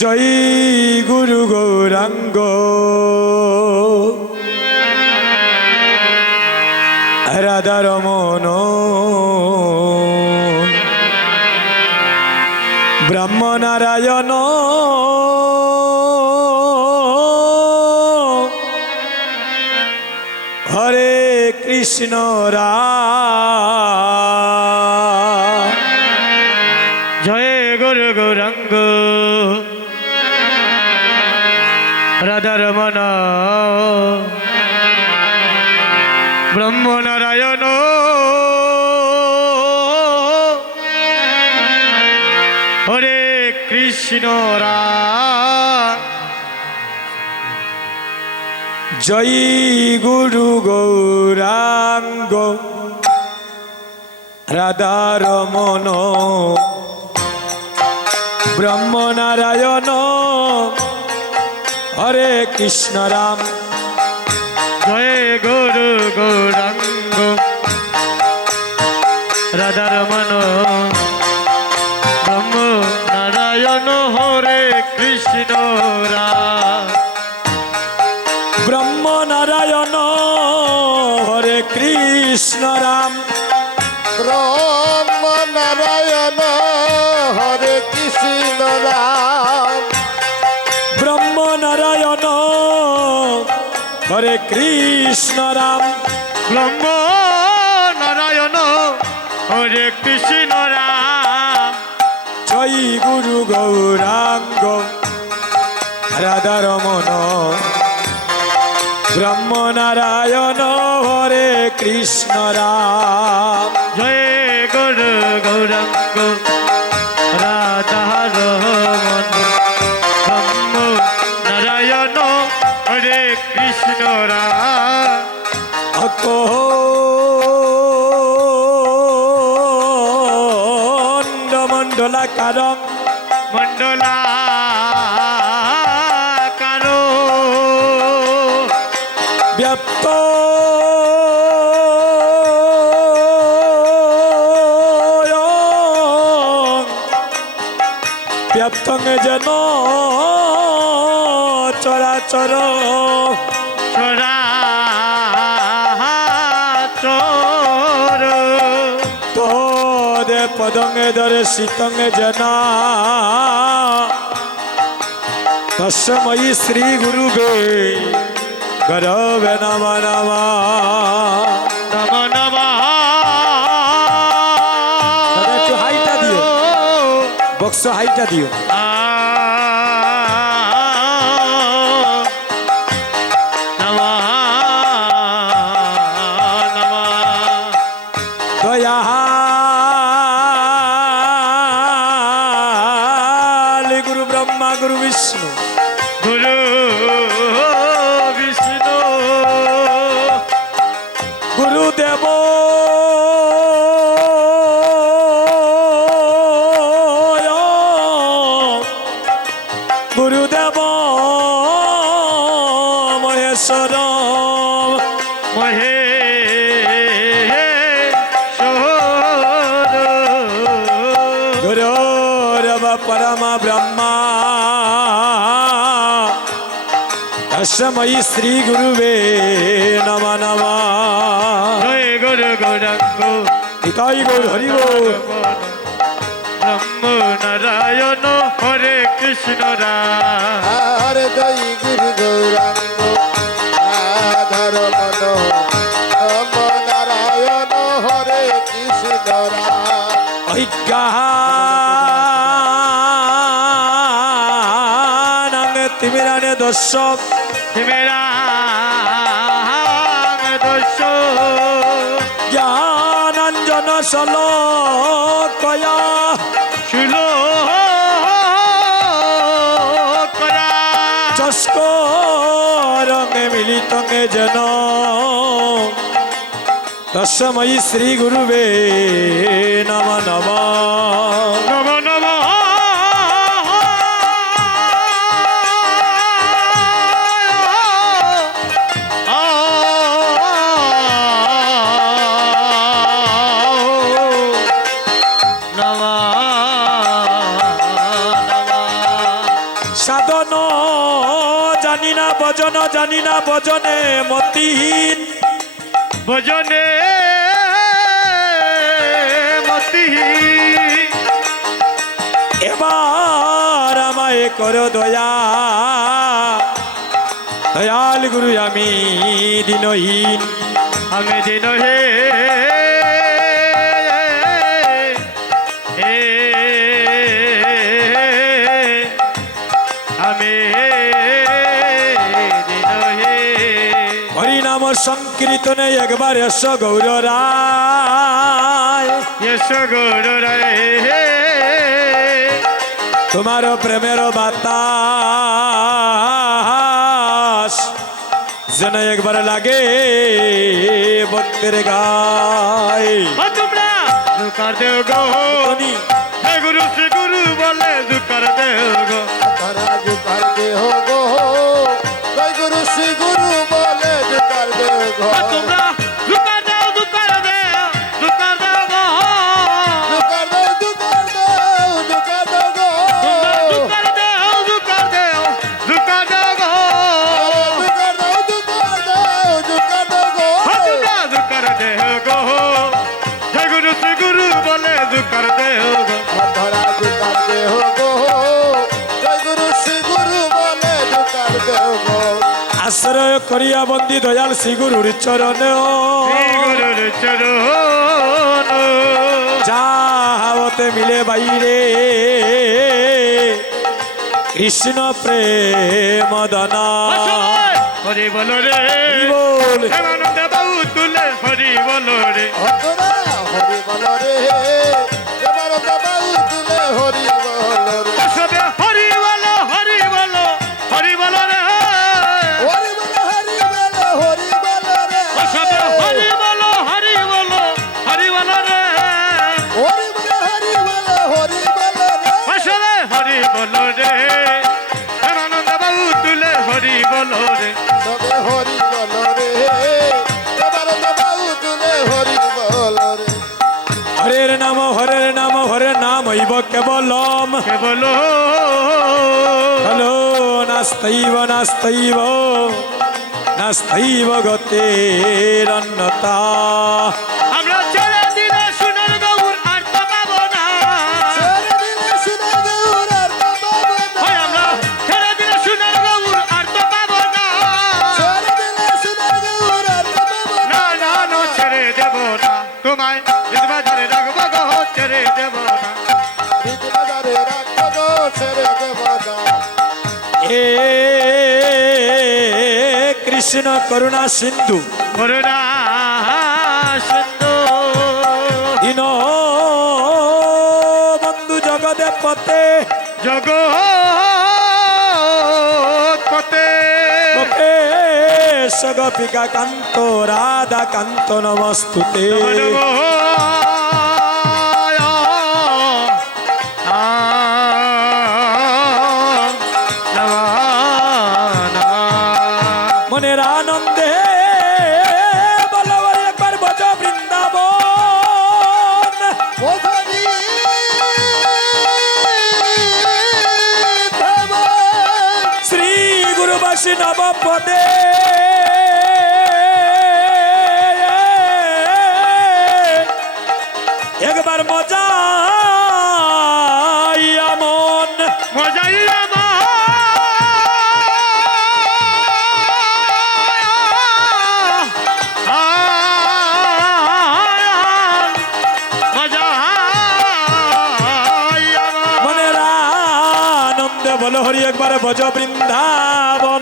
জয় গুরু গৌরাঙ্গ রাধা রমন ব্রহ্ম নারায়ণ হরে কৃষ্ণ রাম। জয় গুরু গৌরাঙ্গ রাধা রমন ব্রহ্ম নারায়ণ হরে কৃষ্ণ রাম। জয় গুরু গৌরাঙ্গ রাধা রমন ব্রহ্ম নারায়ণ হরে কৃষ্ণ রাম। জয় গুরু গৌরাঙ্গ রাধা রমন ব্রহ্ম নারায়ণ হরে কৃষ্ণ রাম। ব্রহ্ম নারায়ণ হরে কৃষ্ণ রাম। ব্রহ্ম নারায়ণ হরে কৃষ্ণ রাম। ব্রহ্ম নারায়ণ হরে কৃষ্ণ রাম। ব্রহ্ম নারায়ণ হরে কৃষ্ণ রাম। জয় গুরু গৌরাঙ্গ রাধা রমন ব্রহ্ম নারায়ণ হরে কৃষ্ণ রাম। জয় গুরু গৌরাঙ্গ রাধা রমন ব্রহ্ম নারায়ণ হরে কৃষ্ণ রাম। অখণ্ড মণ্ডলাকারং মণ্ডলাকারো ব্যাপ্ত ব্যাপ্তং যেন চরাচর চরাচর তদে পদং দর্শিতং যেন তস্মৈ শ্রী গুরুবে গরবে নমঃ নমঃ। নম নম। দাদা একটু হাইটা দিও, বক্স হাইটা দিও। দয়াল গুরু ব্রহ্মা গুরু বিষ্ণু গুরু বিষ্ণু গুরুদেব গুরুদেব মহেশ্বর মহেশ্বর গুরুরব পরম ব্রহ্মা তস্মৈ শ্রী গুরুবে নমঃ নমঃ। জয় গুরু গৌরাঙ্গ নিতাই গৌর হরি গৌর। ব্রহ্ম নারায়ণ হরে কৃষ্ণ রাম। হরে জয় গুরু গৌরাঙ্গ রাধা রমন ব্রহ্ম নারায়ণ হরে কৃষ্ণ রাম। অজ্ঞানাং তিমিরানে দর্শক মেরা দোষ জ্ঞানাঞ্জন শলকয়া শুলো করা চস্করঙে মিলিতঙে যেন তস্মৈ শ্রী গুরুবে নমঃ নমঃ। নম নম। না ভজন জানি না ভজনে মতিহীন ভজনে মতি এবার আমায় করো দয়া দয়াল গুরু আমি দিনহীন আমি দিন হে আমি দিন হে হরিনাম সংকীর্তনে একবার এসো গৌর রায় यश गुरु रे তোমার প্রেমের বাতাস যেন একবার লাগে ভক্তের গায়ে तुमरा दुकार देव गो ধনী हे गुरु श्री गुरु बोले दुकार देव गो ধরা জুকার দেহ গো জয় গুরু শ্রী গুরু বলে জুকার দেহ গো तुमरा दुकार देव गो জুকার দেও জুকার দেও জুকার দেও গো दुकार देव জুকার দেও জুকার দেও গো तुमरा दुकार देव गो हे गुरु श्री गुरु बोले दुकार देव गो ধরা জুকার দেহ গো জয় গুরু শ্রী গুরু বলে জুকার দেহ গো আশ্রয় করিয়া বন্দি দয়াল শ্রী গুরুর চরণে श्री गुरु चरण যাহাতে মিলে বাইরে কৃষ্ণ প্রেম দানা হরি বল রে বল হেমানন্দ বাবু তুলে হরি বল রে হতরা হরি বল রে এবার বাবু তুলে হরি বল রে সবে হরি বল হরি বল হরি বল রে হরি বল হরি বল হরি বল রে সবে হরি বল হরি বল হরি বল রে হরি বল হরি বল হরি বল রে সবে হরি বল রে হেমানন্দ বাবু তুলে হরি বল রে তবে হরি বল রে এবার বাবু তুলে হরি বল রে হরের নাম হরের নাম হইব কেবলম কেবল হলো নাস্তৈব নাস্তৈব নাস্তৈব গতেরন্যতা আমরা ছেড়ে দিলে সোনার গৌর আর তো পাবো না ছেড়ে দিলে সোনা গৌর আর তো পাবো না হয় আমরা ছেড়ে দিলে সোনার গৌর আর তো পাবো না ছেড়ে দিলে সোনা গৌর আর তো পাবো না না না না ছেড়ে দেব না তোমায় বাজারে রাখবো গো ছেড়ে দেব না বীজ বাজারে রাখবো গো ছেড়ে দেব না এ কৃষ্ণ করুণা সিন্ধু করুণা সিন্ধু দীন বন্ধু জগদে পতে জগৎপতে গোপেশ গোপিকা কান্ত রাধা কান্ত নমস্তুতে মনের আনন্দে বলবার একবার বজ বৃন্দাবন ওখানে শ্রী গুরু বৈষ্ণব পদে একবার মজা মন মজাই মনের আনন্দে বলো হরি একবার বজ বৃন্দাবন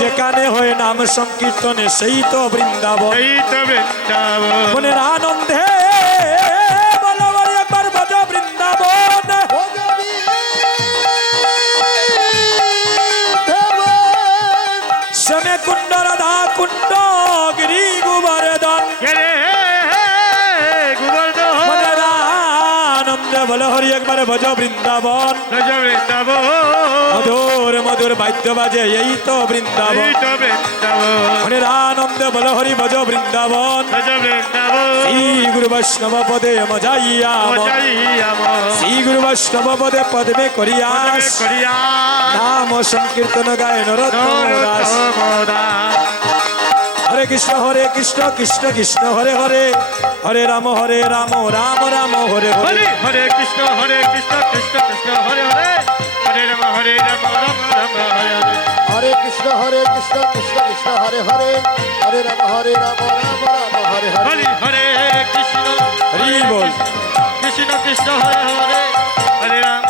যেখানে হয় নাম সংকীর্তনে সেই তো বৃন্দাবন মনের আনন্দে বলো হরি একবার বজ বৃন্দাবন শ্যামে কুণ্ড রাধা কুণ্ড গিরি গোবর্ধন মনের আনন্দে বলো হরি একবার ভজ বৃন্দাবন মধুর মধুর বাদ্য বাজে এই তো বৃন্দাবন মনের আনন্দে বলো হরি ভজ বৃন্দাবন শ্রী গুরু বৈষ্ণব পদে মজাইয়া শ্রী গুরু বৈষ্ণব পদে পদ্মে করিয়াস করিয়া নাম সংকীর্তন গায় নরোত্তম দাস হরে কৃষ্ণ কৃষ্ণ কৃষ্ণ হরে হরে হরে রাম রাম রাম হরে হরে হরে হরে কৃষ্ণ কৃষ্ণ কৃষ্ণ হরে হরে হরে রাম রাম রাম হরে হরে হরে কৃষ্ণ কৃষ্ণ কৃষ্ণ হরে হরে হরে রাম রাম রাম হরে হরে হরি হরে কৃষ্ণ হরি বল কৃষ্ণ কৃষ্ণ হরে হরে হরে রাম